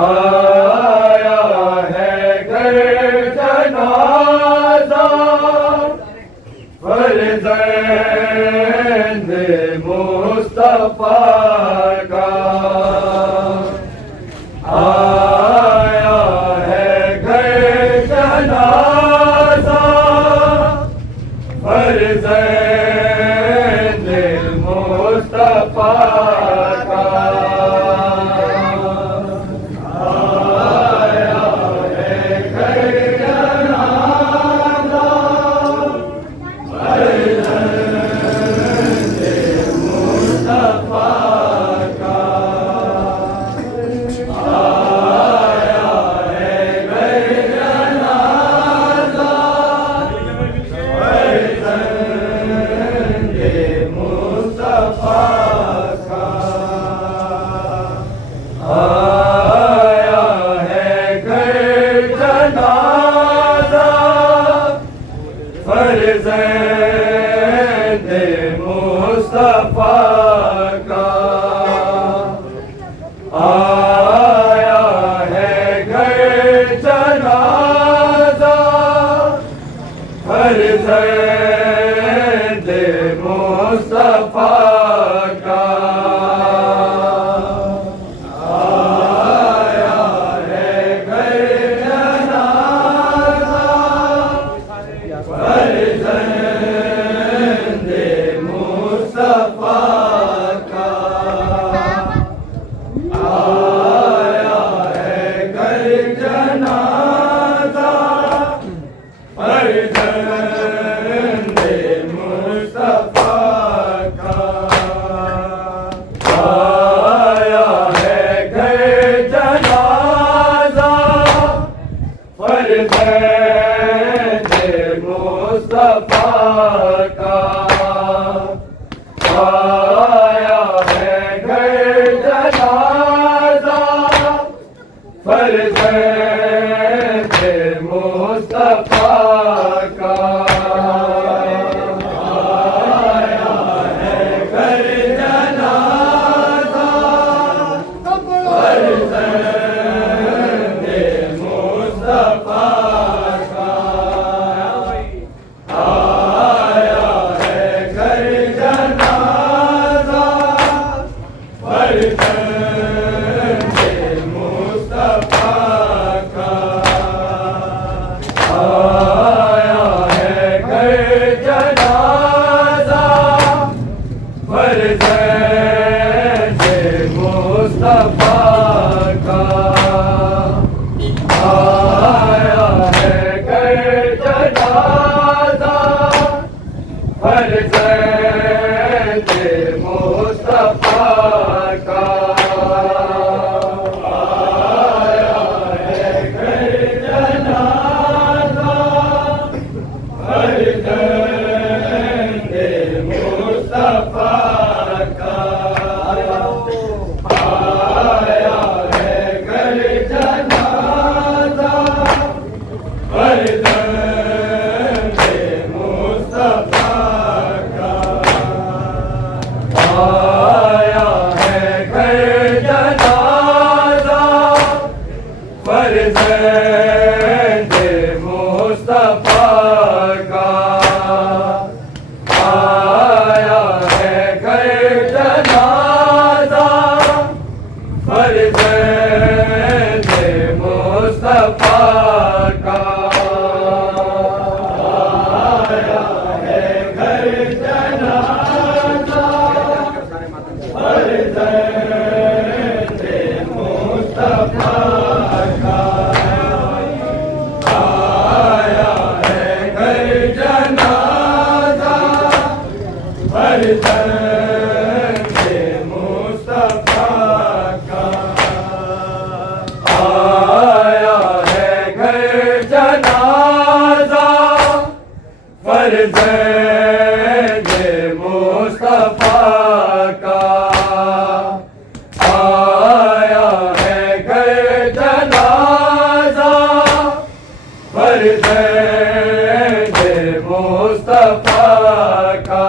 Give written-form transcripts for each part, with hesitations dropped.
आया है घर जनाजा फर्जंद मुस्तफा का। आया है घर जनाजा फर्जंद मुस्तफा का। फर्जंद मुस्तफा का। आया है घर जनाजा फर्जंद मुस्तफा का। आया है घर जनाजा फर्जंद मुस्तफा का। आया है घर जनाजा फर्जंद मुस्तफा का। आया है घर जनाजा फर्जंद मुस्तफा का। आया है घर जनाजा फर्जंद मुस्तफा का। आया है घर जनाजा फर्जंद मुस्तफा का। आया है घर जनाजा फर्जंद मुस्तफा का। आया है घर जनाजा फर्जंद मुस्तफा का। आया है घर जनाजा फर्जंद मुस्तफा का। आया है घर जनाजा फर्जंद मुस्तफा का। आया है घर जनाजा फर्जंद मुस्तफा का। आया है घर जनाजा फर्जंद मुस्तफा का। आया है घर जनाजा फर्जंद मुस्तफा का। आया है घर जनाजा फर्जंद मुस्तफा का। आया है घर जनाजा फर्जंद मुस्तफा का। आया है घर जनाजा फर्जंद मुस्तफा का। आया है घर जनाजा फर्जंद मुस्तफा का।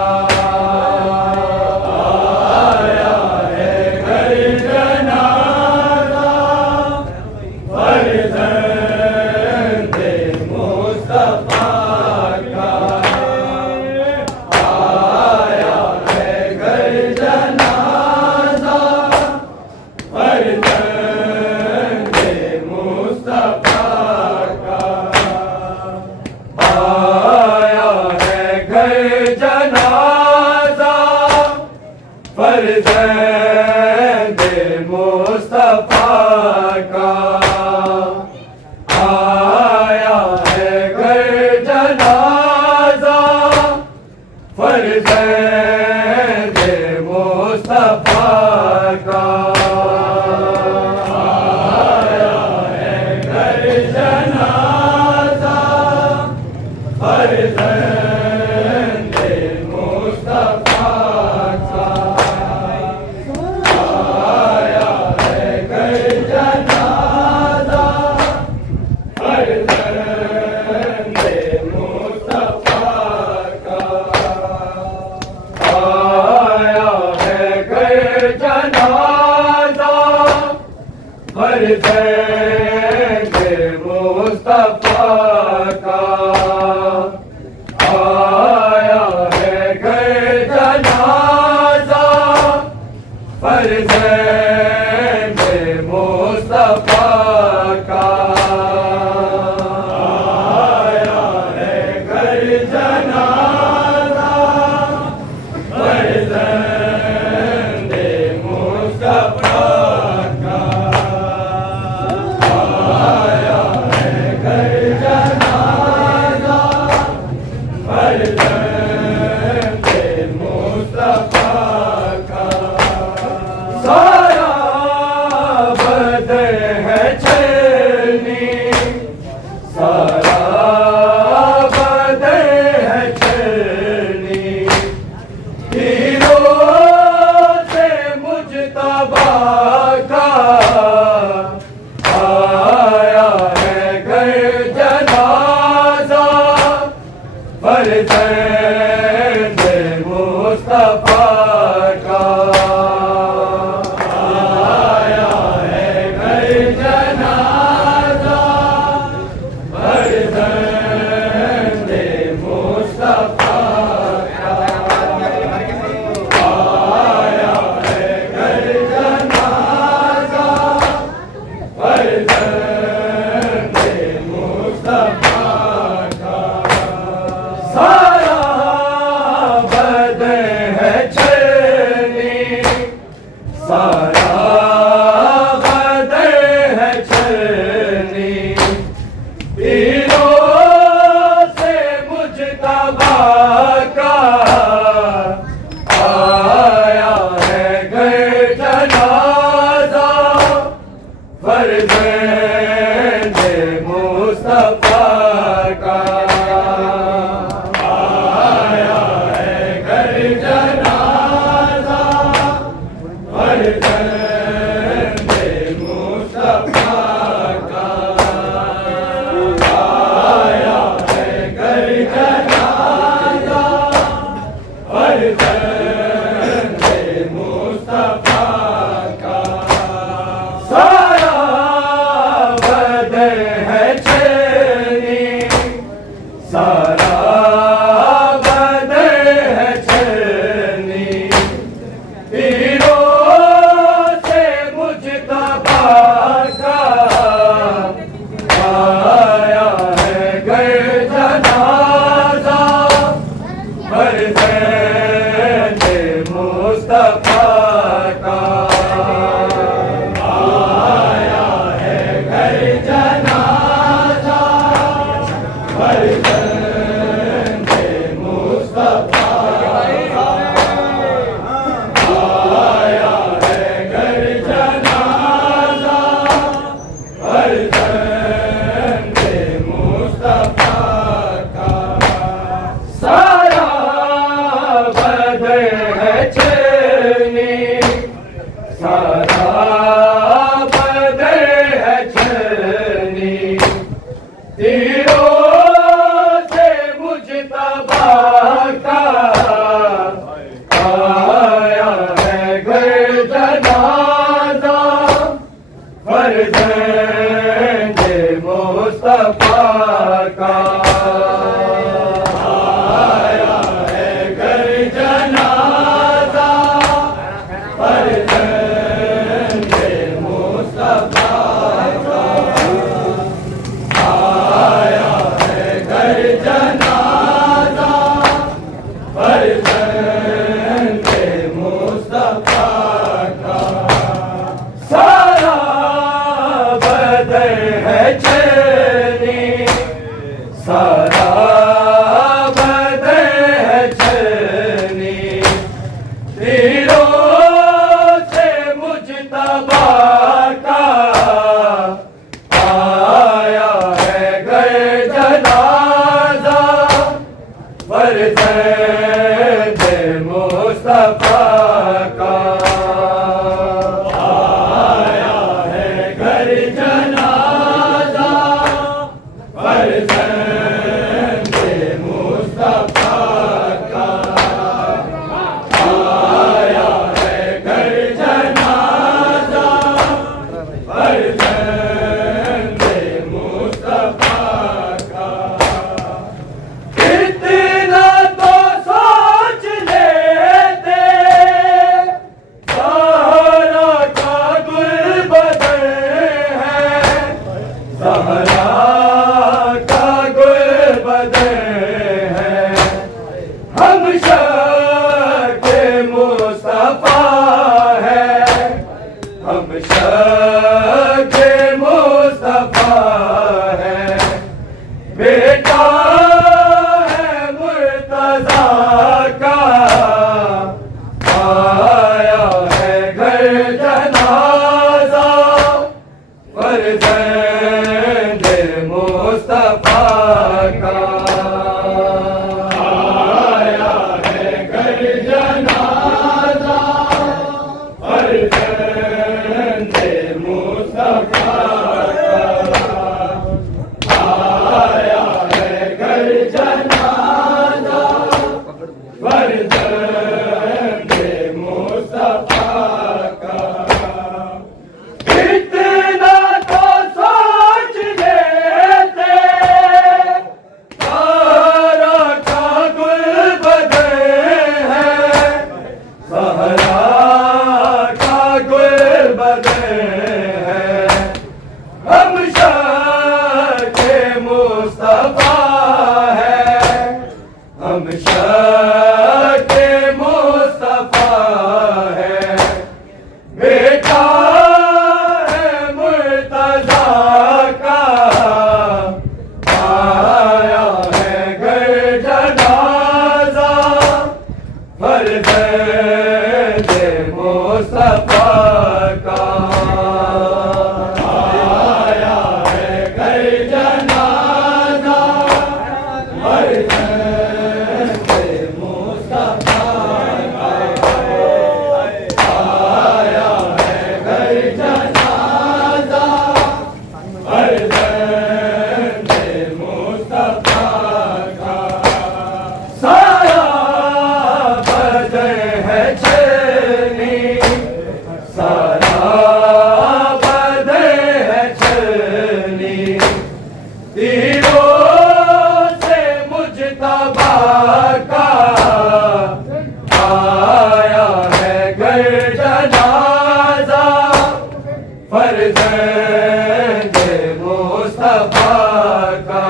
मुस्तफा का आया है घर जनाजा फर्जंदे मुस्तफा का आया है घर जनाजा फर्जंदे मुस्तफा का सारा बदन है छलनी सारा बदन है छलनी हीरो से मुजतबा का आया है घर जनाजा फर्जंदे मुस्तफा का आया है घर जनाजा फर्जंदे मुस्तफा का आया है घर जनाजा फर्जंदे मुस्तफा का सारा बदन है छलनी सारा बदन है छलनी पीरों से मुजतबा का आया है घर जनाजा फर्जंदे मुस्तफा का आया है घर जनाजा फर्जंदे मुस्तफा का आया है घर जनाजा फर्जंदे मुस्तफा का सारा बदन है छलनी सारा बदन है छलनी हीरो से मुजतबा का आया है घर जनाजा फर्जंदे मुस्तफा का आया है घर जनाजा फर्जंदे मुस्तफा का आया है घर जनाजा फर्जंदे मुस्तफा का सारा बदन है छलनी सारा बदन है छलनी तीरों से मुजतबा का आया है घर जनाजा फर्जंदे मुस्तफा का आया है घर जनाजा फर्जंदे मुस्तफा का आया है घर जनाजा फर्जंदे मुस्तफा का सारा बदन है छलनी सारा बदन है छलनी हीरो से मुजतबा का आया है घर जनाजा फर्जंदे मुस्तफा का आया है घर जनाजा मुस्तफा का आया है घर जनाजा फर्जंद मुस्तफा का आया है घर जनाजा फर्जंद मुस्तफा का इतना तो सोच लेते सारा का गुलबदन है सहरा का गुलबदन है हम शाके मुस्तफा है हम शाके मुस्तफा है बेटा है मुर्तजा का आया है घर जनाजा फर्जंद मुस्तफा का आया है घर जनाजा फर्जंद मुस्तफा का आया है घर जनाजा फर्जंद मुस्तफा का साया बदन है छलनी सारा बदन है छलनी तीरों से मुजतबा का आया है घर जनाजा फर्जंद मुस्तफा का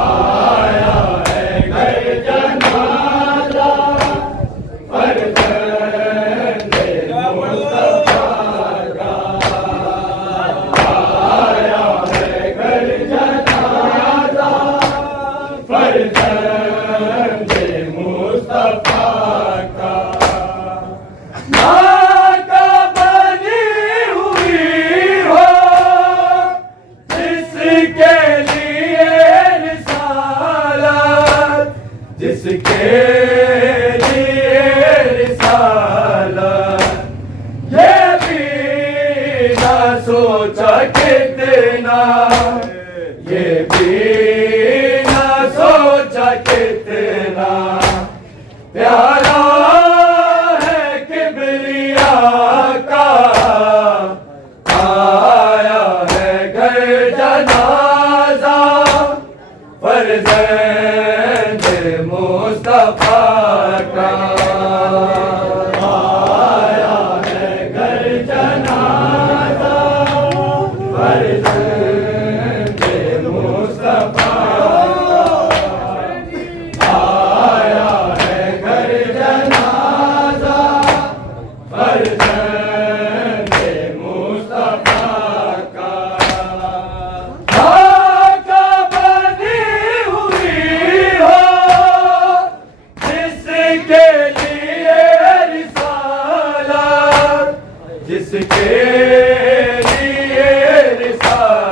आया है घर जनाजा फर्जंद मुस्तफा का आया है घर जनाजा फर्जंद मुस्तफा का नाका बनी हुई हो जिसके लिए रिसालत जिसके लिए रिसालत ये भी ना सोचा कितना ये भी ना सोचा कितना प्यारा है किबरिया का आया है घर जनाजा फर्जंद मुस्तफा का आया है घर जनाजा फर्जंद मुस्तफा आया है घर जनाजा फर्जंद मुस्तफा का नाका बनी हुई हो जिसके लिए रिसालत जिसके लिए रिसालत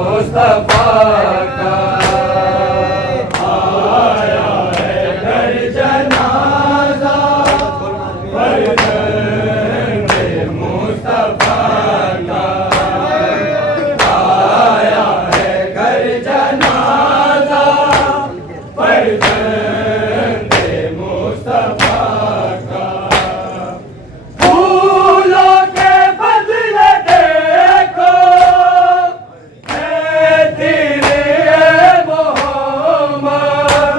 मुस्तफा का आया है घर जनाजा फर्जंदे मुस्तफा का आया है घर जनाजा फर्जंदे मुस्तफा का फूलों के बदले देखो है तेरे मोहम्मद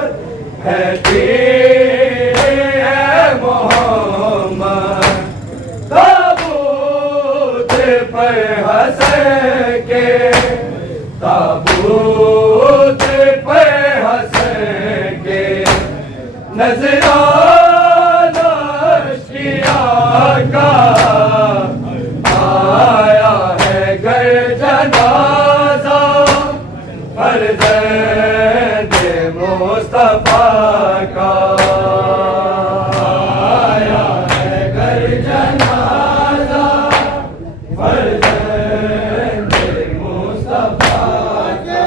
है तेरे मोहम्मद ताबूत पर हंस के ताबूत पर हंस के नजराना किया का आया है घर जनाजा फर्जंदे मुस्तफा का आया है घर जनाजा फर्जंदे मुस्तफा का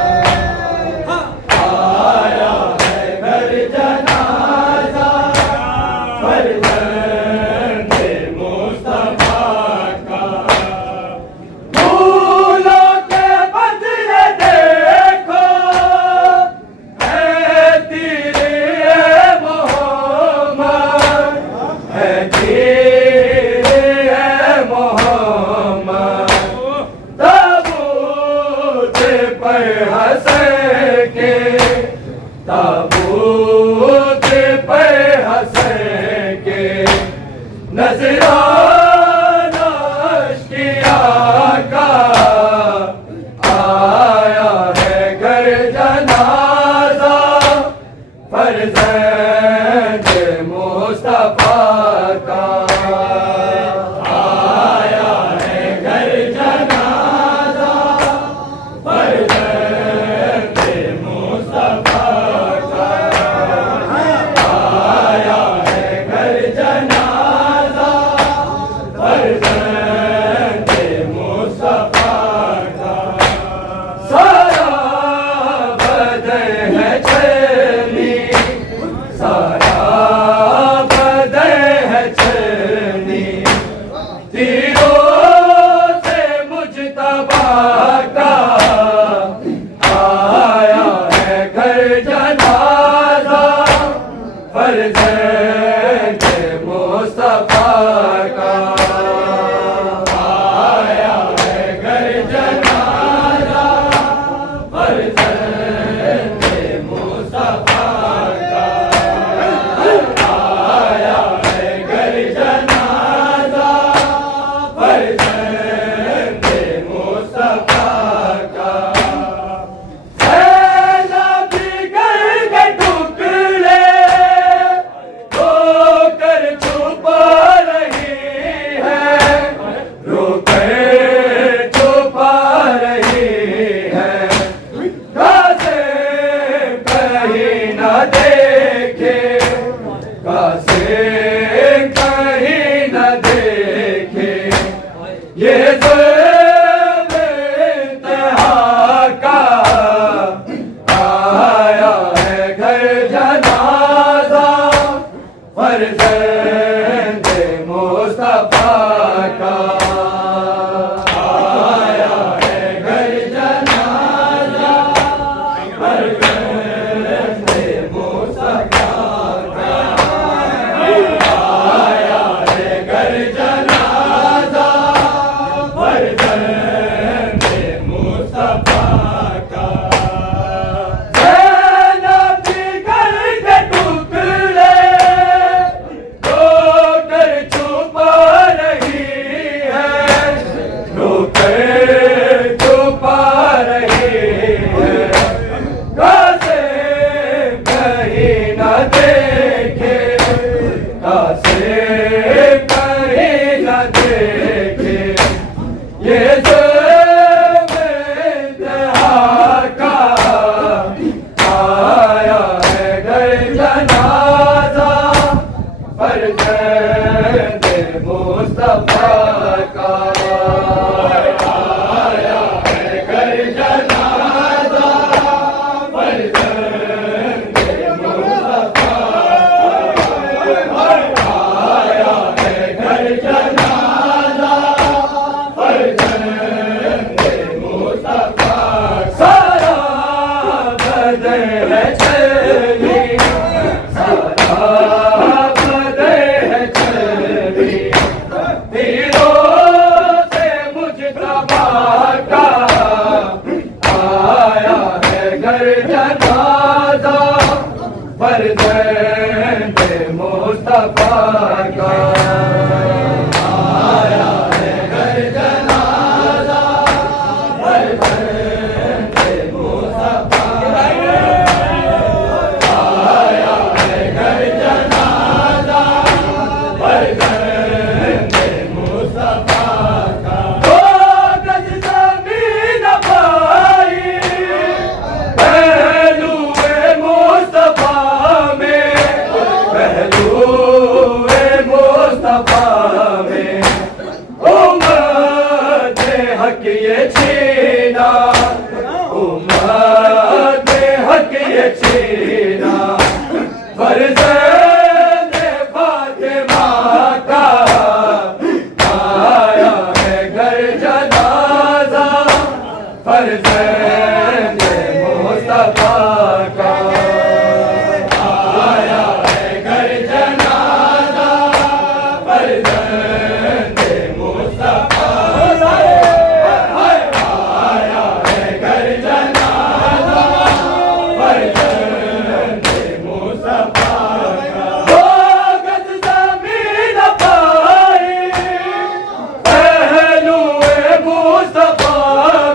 आया है घर जनाजा फर्जंदे मुस्तफा का फूलों के बदले देखो है तेरे मोहम्मद है तेरे मोहम्मद ताबूत पर हंस के ताबूत पर हंस के नजराना किया का आया है घर जनाजा फर्जंदे मुस्तफा का आया है घर जनाजा फर्जंदे मुस्तफा का फरजंद मुस्तफा का आया है घर जनाजा फरजंद मुस्तफा आया है घर जनाजा फरजंद मुस्तफा का दो गज ज़मीन पाई पहलुए मुस्तफा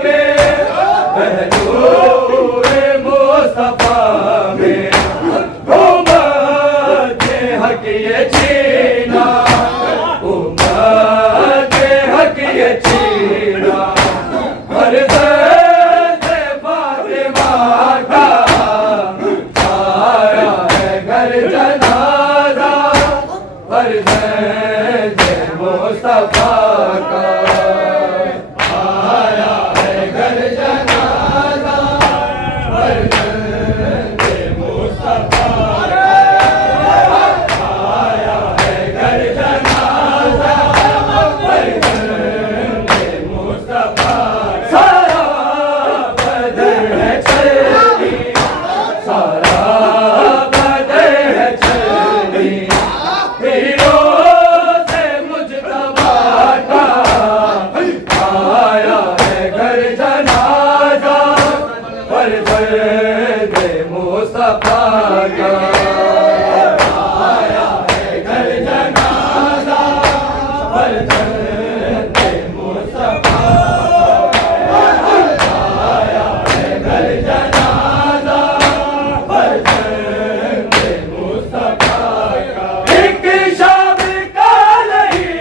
में पहलुए मुस्तफा में उम्मत हक ये छीना उम्मत हक ये छीना फरज़ंद फातिमा का आया है घर जनाजा फरज़ंद मुस्तफा का आया है घर जनाजा फरज़ंद मुस्तफा का आया है घर जनाजा फरज़ंद मुस्तफा सारा बदन है चली सारा बदन है चली हीरो से मुजतबा का आया है घर जनाजा फरज़ंद मुस्तफा का आया है घर जनाजा फरज़ंद मुस्तफा आया है घर जनाजा फरज़ंद मुस्तफा का एक शब का नहीं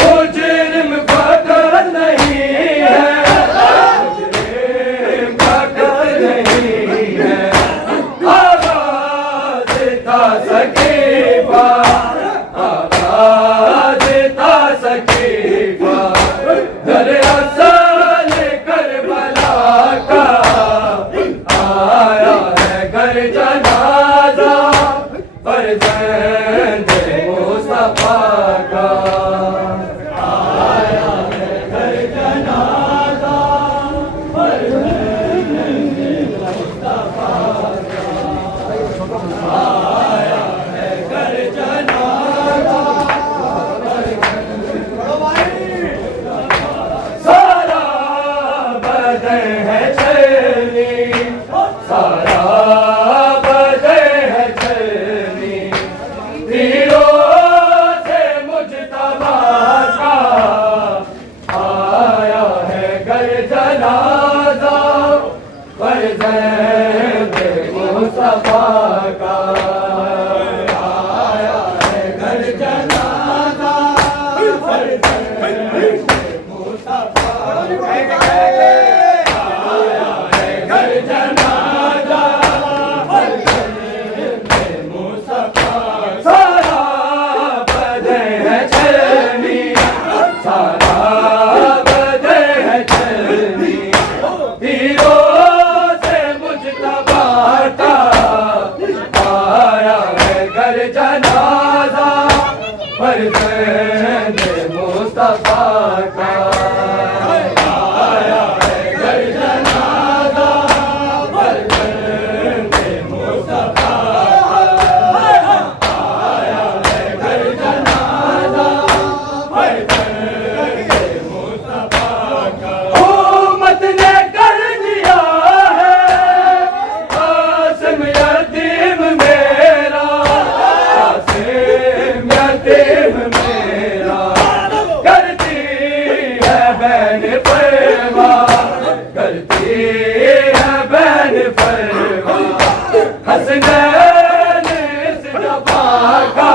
मुजरिम फकर नहीं है मुजरिम फकर नहीं है आवाज़ था सकीफा आवाज़ था सकीफा दर असल करबला का आया है घर जनाजा फरज़ंद मुस्तफा का आया है घर जनाजा फरज़ंद मुस्तफा का आया है घर जनाजा सारा बदन है चली सारा बदन है चली तीरों से मुजतबा का आया है घर जनाजा फरज़ंद मुस्तफा का आया है घर जनाजा फरज़ंद मुस्तफा आया है घर जनाजा फरज़ंद मुस्तफा सारा बदन है चली सारा बदन है चली हीरो से मुजतबा का आया है घर जनाजा फरज़ंद मुस्तफा का आया है घर जनाजा फरज़ंद मुस्तफा आया है घर जनाजा फरज़ंद मुस्तफा का उम्मत ने कर दिया है कासिम यतीम मेरा कासिम यतीम मेरा करती है बहन परवाह करती है बहन परवाह हसनैन इस दफा का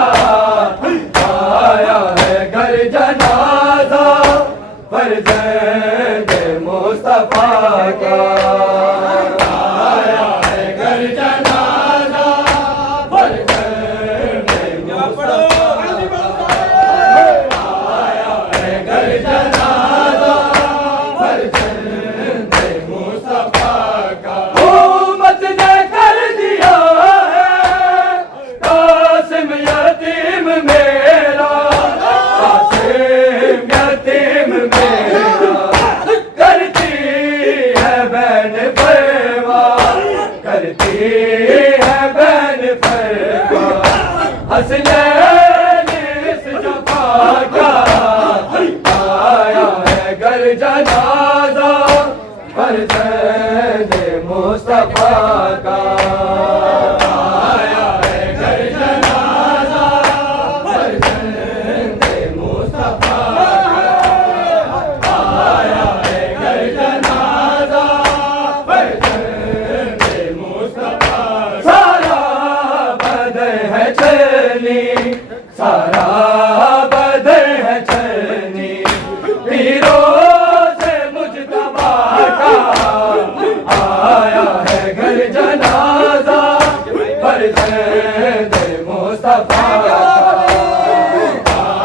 आया है घर जनाजा फरज़ंद मुस्तफा का आया है घर जनाजा फरज़ंद मुस्तफा आया है घर जनाजा फरज़ंद मुस्तफा का उम्मत ने कर दिया है कासिम यतीम मेरा कासिम यतीम मेरा करती बहन परवाह करती है बहन परवाह हसनैन इस जफा का आया है घर जनाजा फर्जंद मुस्तफा का आया है घर जनाजा फर्जंद मुस्तफा का आया है घर जनाजा फर्जंद मुस्तफा सारा बदन है चलनी सारा बदन है चलनी पीरों से मुजतबा का आया है घर जनाजा फर्जंद मुस्तफा का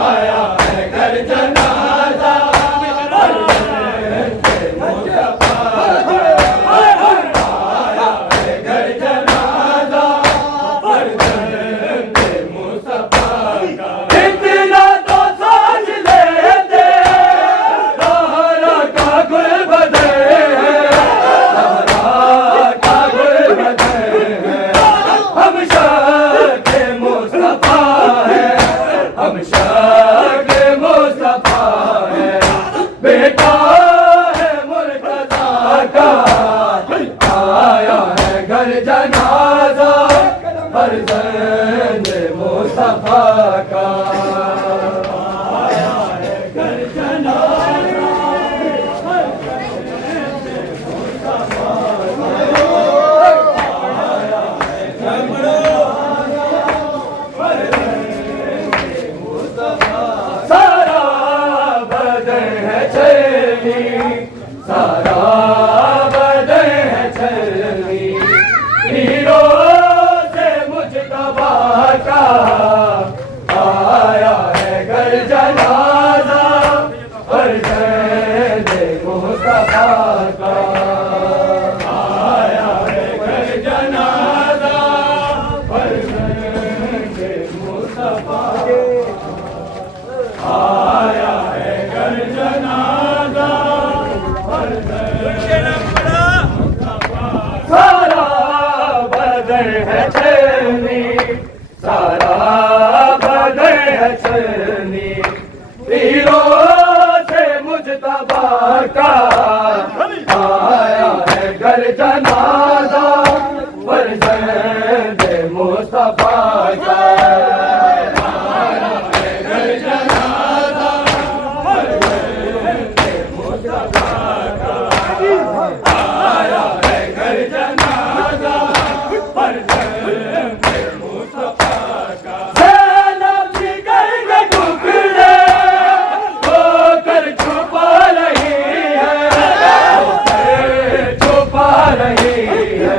आया है घर जनाजा फर्जंद मुस्तफा आया है घर जनाजा फर्जंद मुस्तफा इतना तो सोच लेते ज़हरा का गुल बदे है ज़हरा का गुल बदे है हम शाह मुस्तफा है हम शाह मुस्तफा है बेटा है मुर्तज़ा का आया है घर जनाजा फर्जंद मुस्तफा का आया है घर जनाजा सारा बदन है चलनी सारा बदन है चलनी हीरों से मुजतबा का आया है घर जनाजा फर्जंद मुस्तफा का आया है घर जनाजा फर्जंद मुस्तफा आया है घर जनाजा सारा बदन है चलनी सारा बदन है चलनी पीरों से मुजतबा का आया है घर जनाजा फर्जंद मुस्तफा का आया है घर जनाजा फर्जंद मुस्तफा का आया है घर जनाजा फर्जंद मुस्तफा का ज़ैनब जिगर के टुकड़े होकर छुपा रही है होकर छुपा रही है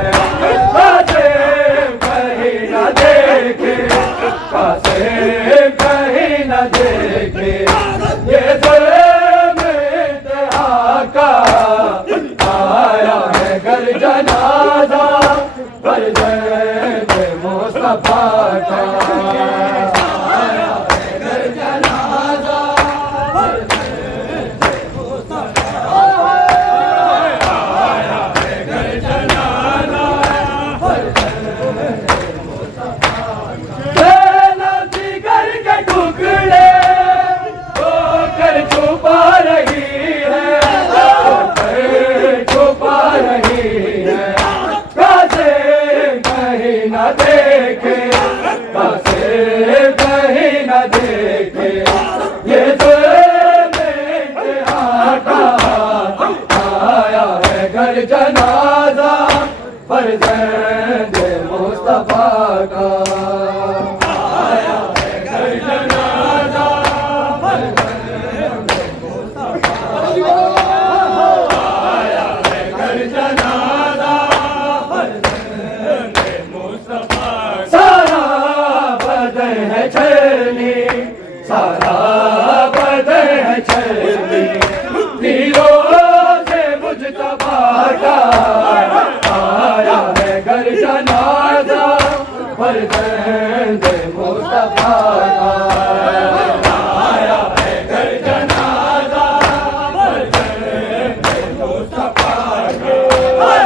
कासिम कहीं न देखे कासिम कहीं न देखे ये ज़ुल्म इंतहा का आया है घर जनाजा फर्जंद मुस्तफा का आया है घर जनाजा फर्जंद मुस्तफा आया है घर जनाजा फर्जंद मुस्तफा ज़ैनब जिगर के टुकड़े होकर छुपा रही है होकर छुपा रही है कासिम कहीं न देखे कासिम कहीं न देखे ये ज़ुल्म इंतहा का आया है घर जनाजा फर्जंद मुस्तफा का आया है घर जनाजा फर्जंद मुस्तफा आया है घर जनाजा फर्जंद मुस्तफा सारा बदन है चलनी सारा बदन है चलनी तीरों से मुजतबा का आया है घर जनाजा फर्जंद मुस्तफा का आया है घर जनाजा फर्जंद मुस्तफा का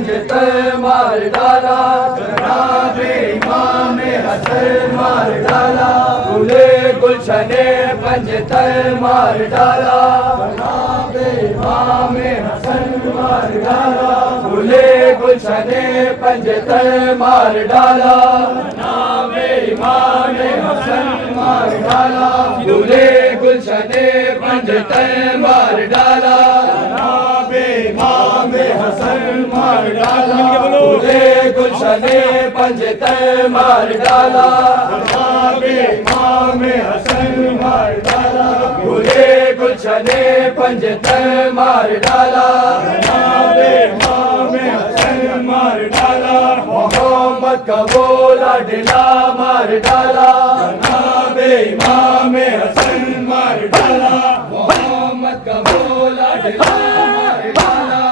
पंजतर मार डाला, जनाबे इमाम हसन मार डाला, गुले गुलशने पंजतर मार डाला, जनाबे इमाम हसन मार डाला, गुले गुलशने पंजतर मार डाला, जनाबे इमाम हसन मार डाला, गुले गुलशने पंजतर मार डाला, जनाबे इमाम हसन मार डाला, गुले गुलशने पंजतर मार डाला, जनाबे इमाम हसन मार डाला, गुले गुलशने पंजतर मार डाला, जनाबे इमाम हसन मार डाला, मोहम्मद का बोला डिला मार डाला, जनाबे इमाम हसन मार डाला, मोहम्मद का बोला डिला मार डाला,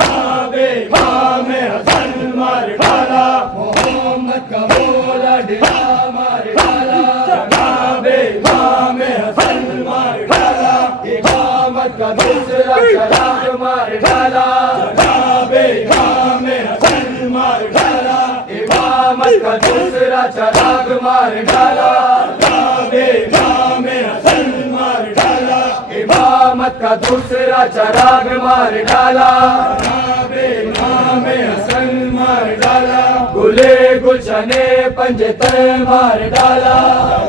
जनाबे इमाम हसन मार डाला, मोहम्मद का बोला डिला मार डाला, जनाबे इमाम हसन मार डाला, इमामत का दूसरा शराब मार डाला, जनाबे इमाम हसन मार डाला, इमामत का दूसरा शराब मार डाला, जनाबे इमाम हसन मार डाला, इमामत का दूसरा चराग मार डाला, जनाबे इमाम हसन मार डाला, गुले गुलशने पंजतर मार डाला,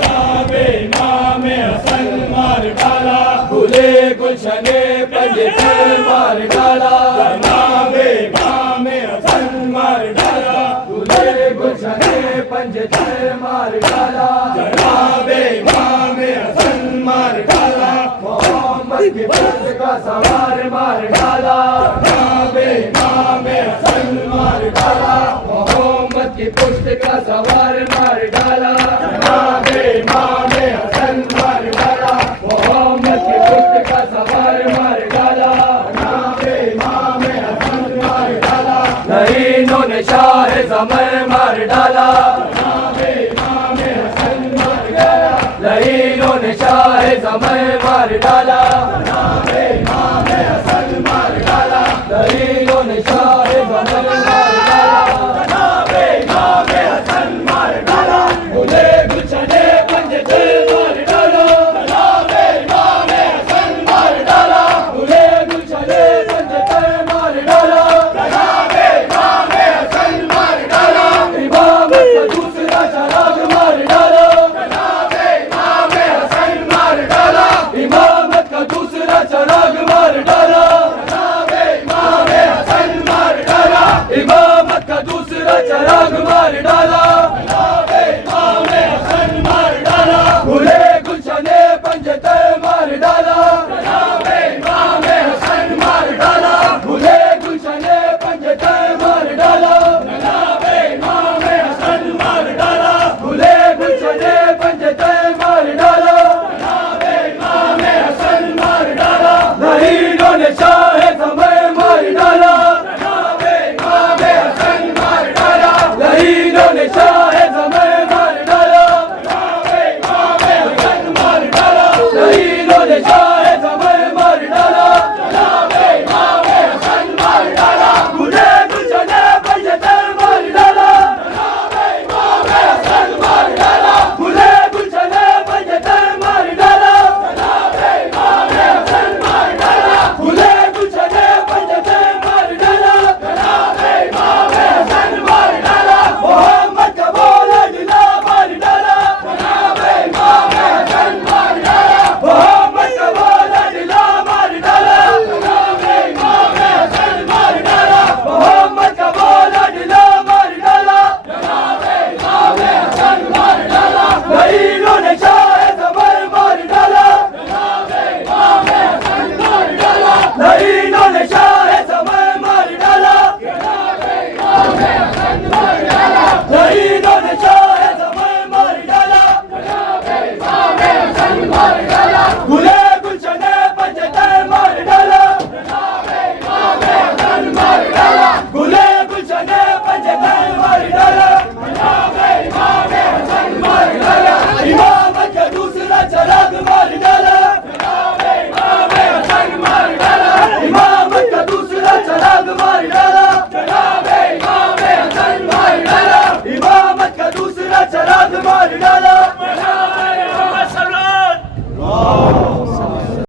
जनाबे इमाम हसन मार डाला, गुले गुलशने पंजतर मार डाला, जनाबे इमाम हसन मार डाला, गुले गुलशने पंजतर मार डाला, जनाबे इमाम हसन मार डाला, मोहम्मद की पुष्ट का सवार मार डाला, जनाबे इमाम हसन मार डाला, मोहम्मद की पुष्ट का सवार मार डाला, जनाबे इमाम हसन मार डाला, मोहम्मद की पुष्ट का सवार मार डाला, जनाबे इमाम हसन मार डाला, नईनों ने शाह ज़मर मार डाला,